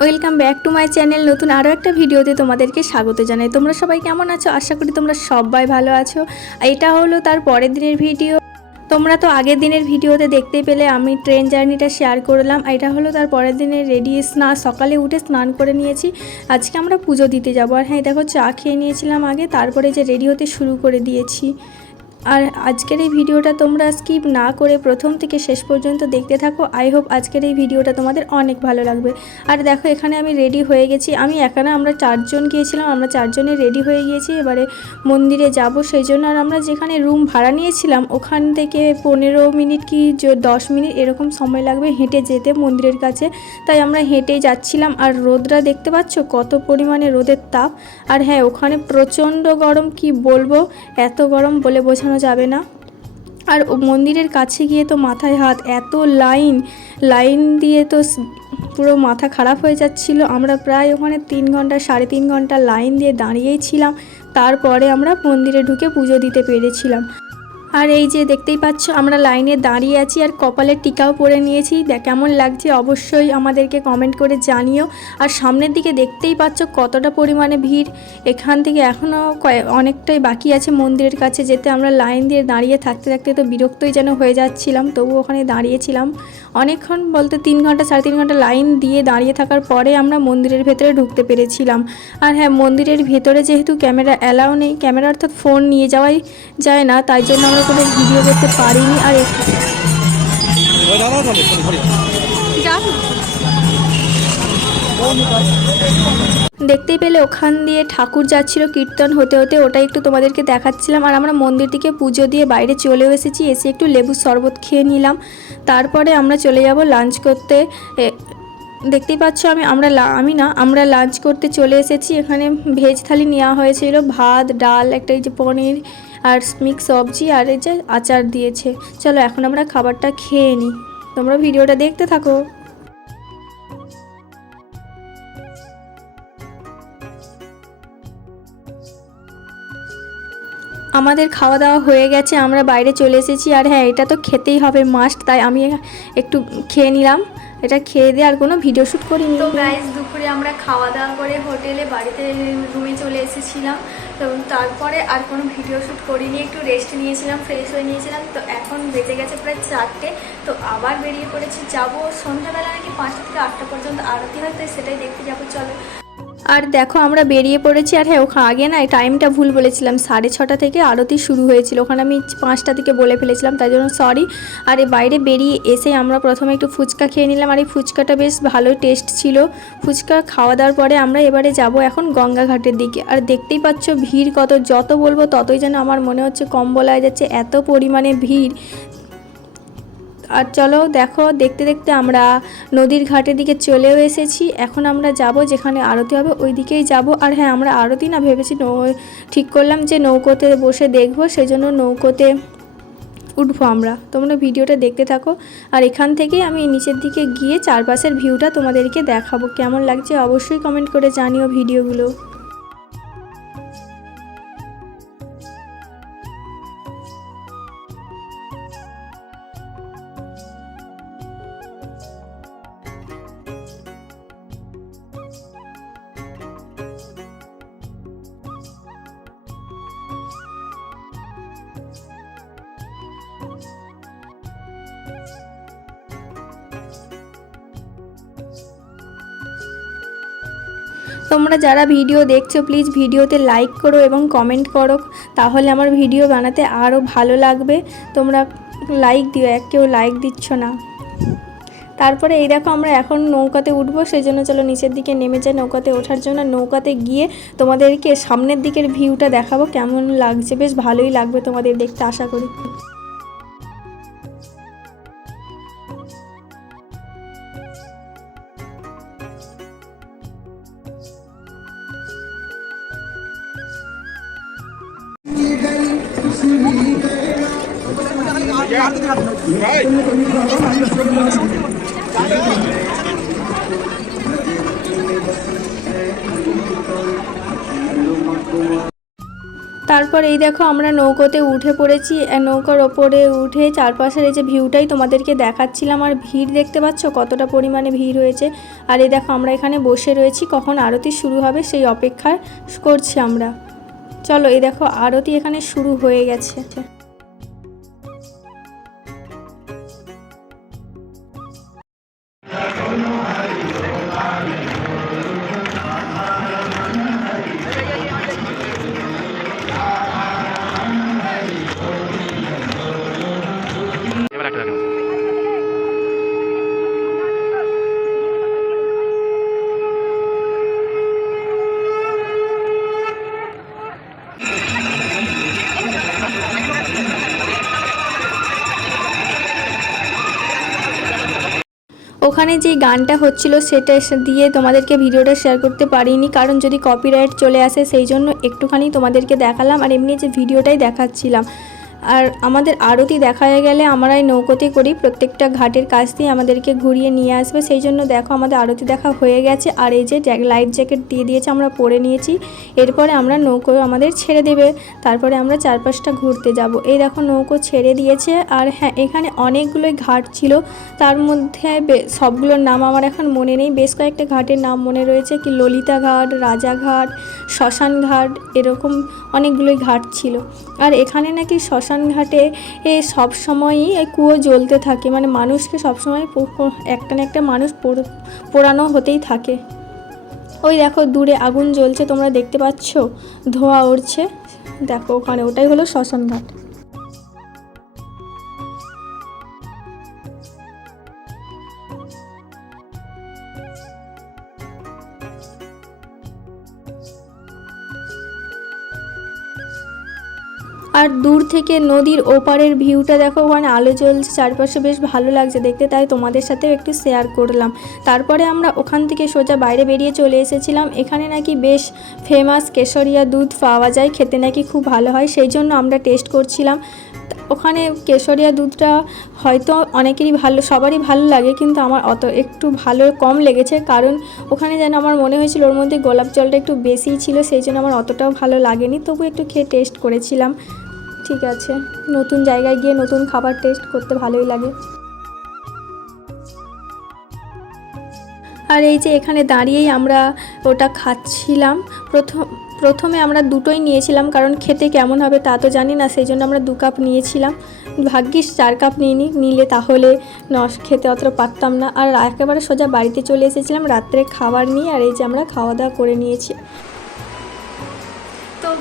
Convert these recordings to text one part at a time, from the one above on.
Welcome back to my channel নতুন আরও একটা ভিডিওতে তোমাদেরকে স্বাগত জানাই। তোমরা সবাই কেমন আছো? আশা করি তোমরা সবাই ভালো আছো। এটা হলো তার পরের দিনের ভিডিও। তোমরা তো আগের দিনের ভিডিওতে দেখতে পেলে আমি ট্রেন জার্নিটা শেয়ার করলাম। এটা হলো তার পরের দিনের রেডি স্নান সকালে উঠে স্নান করে নিয়েছি। আজকে আমরা পুজো দিতে যাব। আর হ্যাঁ দেখো চা খেয়ে নিয়েছিলাম আগে। তারপরে যে রেডি হতে শুরু করে দিয়েছি। আর আজকের এই ভিডিওটা তোমরা স্কিপ না করে প্রথম থেকে শেষ পর্যন্ত দেখতে থাকো। আই হোপ আজকের এই ভিডিওটা তোমাদের অনেক ভালো লাগবে। আর দেখো, এখানে আমি রেডি হয়ে গেছি। আমি এখানে আমরা চারজন গিয়েছিলাম, আমরা চারজনে রেডি হয়ে গিয়েছি। এবারে মন্দিরে যাব, সেই জন্য আর আমরা যেখানে রুম ভাড়া নিয়েছিলাম, ওখান থেকে পনেরো মিনিট কি দশ মিনিট এরকম সময় লাগবে হেঁটে যেতে মন্দিরের কাছে। তাই আমরা হেঁটেই যাচ্ছিলাম। আর রোদরা দেখতে পাচ্ছ? কত পরিমাণে রোদের তাপ। আর হ্যাঁ ওখানে প্রচণ্ড গরম, কি বলব? এত গরম বলে বোঝানো যাবে না। আর মন্দিরের কাছে গিয়ে তো মাথায় হাত, এত লাইন লাইন দিয়ে তো পুরো মাথা খারাপ হয়ে যাচ্ছিল। আমরা প্রায় ওখানে তিন ঘণ্টা, সাড়ে তিন ঘণ্টা লাইন দিয়ে দাঁড়িয়েই ছিলাম। তারপরে আমরা মন্দিরে ঢুকে পুজো দিতে পেরেছিলাম। আর এই যে দেখতেই পাচ্ছ, আমরা লাইনে দাঁড়িয়ে আছি আর কপালের টিকাও পরে নিয়েছি। কেমন লাগছে অবশ্যই আমাদেরকে কমেন্ট করে জানিও। আর সামনের দিকে দেখতেই পাচ্ছ কতটা পরিমাণে ভিড়। এখান থেকে এখনও অনেকটাই বাকি আছে মন্দিরের কাছে যেতে। আমরা লাইন দিয়ে দাঁড়িয়ে থাকতে থাকতে তো বিরক্তই যেন হয়ে যাচ্ছিলাম তবু ওখানে দাঁড়িয়েছিলাম। অনেকক্ষণ বলতে তিন ঘণ্টা, সাড়ে তিন ঘণ্টা লাইন দিয়ে দাঁড়িয়ে থাকার পরে আমরা মন্দিরের ভেতরে ঢুকতে পেরেছিলাম। আর হ্যাঁ মন্দিরের ভেতরে যেহেতু ক্যামেরা অ্যালাউ নেই, ক্যামেরা অর্থাৎ ফোন নিয়ে যাওয়াই যায় না, তাই জন্য আমরা কোনো ভিডিও করতে পারিনি আর দেখতেই পেলে ওখান দিয়ে ঠাকুর যাচ্ছিল কীর্তন হতে হতে ওটাই একটু তোমাদেরকে দেখাচ্ছিলাম আর আমরা মন্দির থেকে পুজো দিয়ে বাইরে চলেও এসেছি এসে একটু লেবু শরবত খেয়ে নিলাম। তারপরে আমরা চলে যাব লাঞ্চ করতে। এ, দেখতেই পাচ্ছ আমি আমরা লা- আমি না আমরা লাঞ্চ করতে চলে এসেছি। এখানে ভেজ থালি নেওয়া হয়েছিল ভাত ডাল একটা এই যে পনির আর মিক্স সবজি আর এই যে আচার দিয়েছে। চলো এখন আমরা খাবারটা খেয়ে নিই তোমরা ভিডিওটা দেখতে থাকো। আমাদের খাওয়া দাওয়া হয়ে গেছে, আমরা বাইরে চলে এসেছি। আর হ্যাঁ এটা তো খেতেই হবে মাস্ট তাই আমি একটু খেয়ে নিলাম। এটা খেয়ে দিয়ে আর কোনো ভিডিও শ্যুট করিনি। আমরা খাওয়া দাওয়া করে হোটেলে, বাড়িতে রুমে চলে এসেছিলাম। তো তারপরে আর কোনো ভিডিও শ্যুট করিনি, একটু রেস্ট নিয়েছিলাম ফ্রেশ হয়ে নিয়েছিলাম। তো এখন বেজে গেছে প্রায় চারটে। তো আবার বেরিয়ে পড়েছি। যাব সন্ধ্যাবেলা নাকি পাঁচটা থেকে আটটা পর্যন্ত আরতি হয়, তো সেটাই দেখতে যাব, চলো। আর দেখো আমরা বেরিয়ে পড়েছি, আর হ্যাঁ ওখানে আগে না টাইমটা ভুল বলেছিলাম, সাড়ে ছটা থেকে আরতি শুরু হয়েছিল, ওখানে আমি পাঁচটা থেকে বলে ফেলেছিলাম, তাই জন্য সরি আর বাইরে বেরিয়ে এসে আমরা প্রথমে একটু ফুচকা খেয়ে নিলাম, আর এই ফুচকাটা বেশ ভালোই টেস্ট ছিল। ফুচকা খাওয়া দাওয়ার পরে আমরা এবারে যাব এখন গঙ্গাঘাটের দিকে। আর দেখতেই পাচ্ছ ভিড় কত, যত বলব ততই যেন আমার মনে হচ্ছে কম বলা যাচ্ছে, এত পরিমাণে ভিড়। আর চলো দেখো, দেখতে দেখতে আমরা নদীর ঘাটের দিকে চলেও এসেছি। এখন আমরা যাব যেখানে আরতি হবে ওই দিকেই যাব। আর হ্যাঁ আমরা আরতি না ভেবেছি, নৌ, ঠিক করলাম যে নৌকোতে বসে দেখব সেই জন্য নৌকোতে উঠবো আমরা। তোমরা ভিডিওটা দেখতে থাকো। আর এখান থেকেই আমি নিচের দিকে গিয়ে চারপাশের ভিউটা তোমাদেরকে দেখাবো। কেমন লাগছে অবশ্যই কমেন্ট করে জানিও ভিডিওগুলো। তোমরা যারা ভিডিও দেখছ প্লিজ ভিডিওতে লাইক করো এবং কমেন্ট করো। তাহলে আমার ভিডিও বানাতে আরও ভালো লাগবে। তোমরা লাইক দিও, এক কেউ লাইক দিচ্ছ না। তারপরে এই দেখো আমরা এখন নৌকাতে উঠবো, সেই জন্য চলো নিচের দিকে নেমে যাই নৌকাতে ওঠার জন্য। নৌকাতে গিয়ে তোমাদেরকে সামনের দিকের ভিউটা দেখাবো, কেমন লাগছে? বেশ ভালোই লাগবে তোমাদের দেখতে, আশা করি। তারপর এই দেখো আমরা নৌকোতে উঠে পড়েছি। নৌকার ওপরে উঠে চারপাশের এই যে ভিউটাই তোমাদেরকে দেখাচ্ছিলাম। আর ভিড় দেখতে পাচ্ছ কতটা পরিমাণে ভিড় হয়েছে। আর এই দেখো আমরা এখানে বসে রয়েছি। কখন আরতি শুরু হবে সেই অপেক্ষা করছি আমরা। চলো এই দেখো আরতি এখানে শুরু হয়ে গেছে। ওখানে যে গানটা হচ্ছিল সেটা দিয়ে তোমাদেরকে ভিডিওটা শেয়ার করতে পারিনি, কারণ যদি কপিরাইট চলে আসে, সেই জন্য একটুখানি তোমাদেরকে দেখালাম আর এমনি যে ভিডিওটাই দেখাচ্ছিলাম। আর আমাদের আরতি দেখা গেলে আমরা এই নৌকোতে করি। প্রত্যেকটা ঘাটের কাছ দিয়ে আমাদেরকে ঘুরিয়ে নিয়ে আসবে। সেই জন্য দেখো আমাদের আরতি দেখা হয়ে গেছে। আর এই যে লাইফ জ্যাকেট দিয়ে দিয়েছে আমরা পরে নিয়েছি। এরপরে আমরা নৌকো আমাদের ছেড়ে দেবে। তারপরে আমরা চারপাশটা ঘুরতে যাব। এই দেখো নৌকো ছেড়ে দিয়েছে। আর হ্যাঁ এখানে অনেকগুলোই ঘাট ছিল। তার মধ্যে সবগুলোর নাম আমার এখন মনে নেই। বেশ কয়েকটা ঘাটের নাম মনে রয়েছে। কি ললিতা ঘাট রাজাঘাট শ্মশান ঘাট, এরকম অনেকগুলোই ঘাট ছিল। আর এখানে নাকি শ্মশান ঘাটে এ সব সময়ই কুয়ো জ্বলতে থাকে। মানে মানুষকে সবসময় একটা না একটা মানুষ পোড়- পোড়ানো হতেই থাকে। ওই দেখো দূরে আগুন জ্বলছে, তোমরা দেখতে পাচ্ছ? ধোঁয়া উড়ছে। দেখো ওখানে, ওটাই হলো শ্মশান আর দূর থেকে নদীর ওপারের ভিউটা দেখো, ওখানে আলো জ্বলছে, চারপাশে বেশ ভালো লাগছে দেখতে, তাই তোমাদের সাথেও একটু শেয়ার করলাম। তারপরে আমরা ওখান থেকে সোজা বাইরে বেরিয়ে চলে এসেছিলাম, এখানে নাকি বেশ ফেমাস কেশরিয়া দুধ পাওয়া যায়, খেতে নাকি খুব ভালো হয়, সেই জন্য আমরা টেস্ট করছিলাম। ওখানে কেশরিয়া দুধটা হয়তো অনেকেরই ভালো, সবারই ভালো লাগে, কিন্তু আমার অত একটু ভালো কম লেগেছে, কারণ ওখানে যেন আমার মনে হয়েছিল ওর মধ্যে গোলাপ জলটা একটু বেশিই ছিল, সেই জন্য আমার অতটাও ভালো লাগেনি, তবু একটু খেয়ে টেস্ট করেছিলাম। ঠিক আছে। নতুন জায়গায় গিয়ে নতুন খাবার টেস্ট করতে ভালোই লাগে। আর এই যে এখানে দাঁড়িয়েই আমরা ওটা খাচ্ছিলাম। প্রথম, প্রথমে আমরা দুটোই নিয়েছিলাম, কারণ খেতে কেমন হবে তা তো জানি না, সেই জন্য আমরা দু কাপ নিয়েছিলাম। ভাগ্যিস চার কাপ নিয়ে নিইনি, নিলে তাহলে নস খেতে অতটা পারতাম না। আর একেবারে সোজা বাড়িতে চলে এসেছিলাম রাত্রে খাবার নিয়ে, আর এই যে আমরা খাওয়া দাওয়া করে নিয়েছি।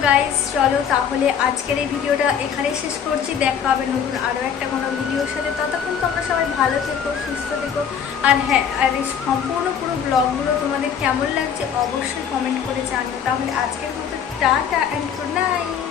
তো গাইস চলো তাহলে আজকের এই ভিডিওটা এখানে শেষ করছি। দেখা হবে নতুন আরও একটা কোনো ভিডিওর সাথে। ততক্ষণ তোমরা সবাই ভালো থেকো, সুস্থ থেকো। আর হ্যাঁ আর এই সম্পূর্ণ পুরো ব্লগগুলো তোমাদের কেমন লাগছে অবশ্যই কমেন্ট করে জানব তাহলে আজকের মতো টাটা অ্যান্ড গুড নাইট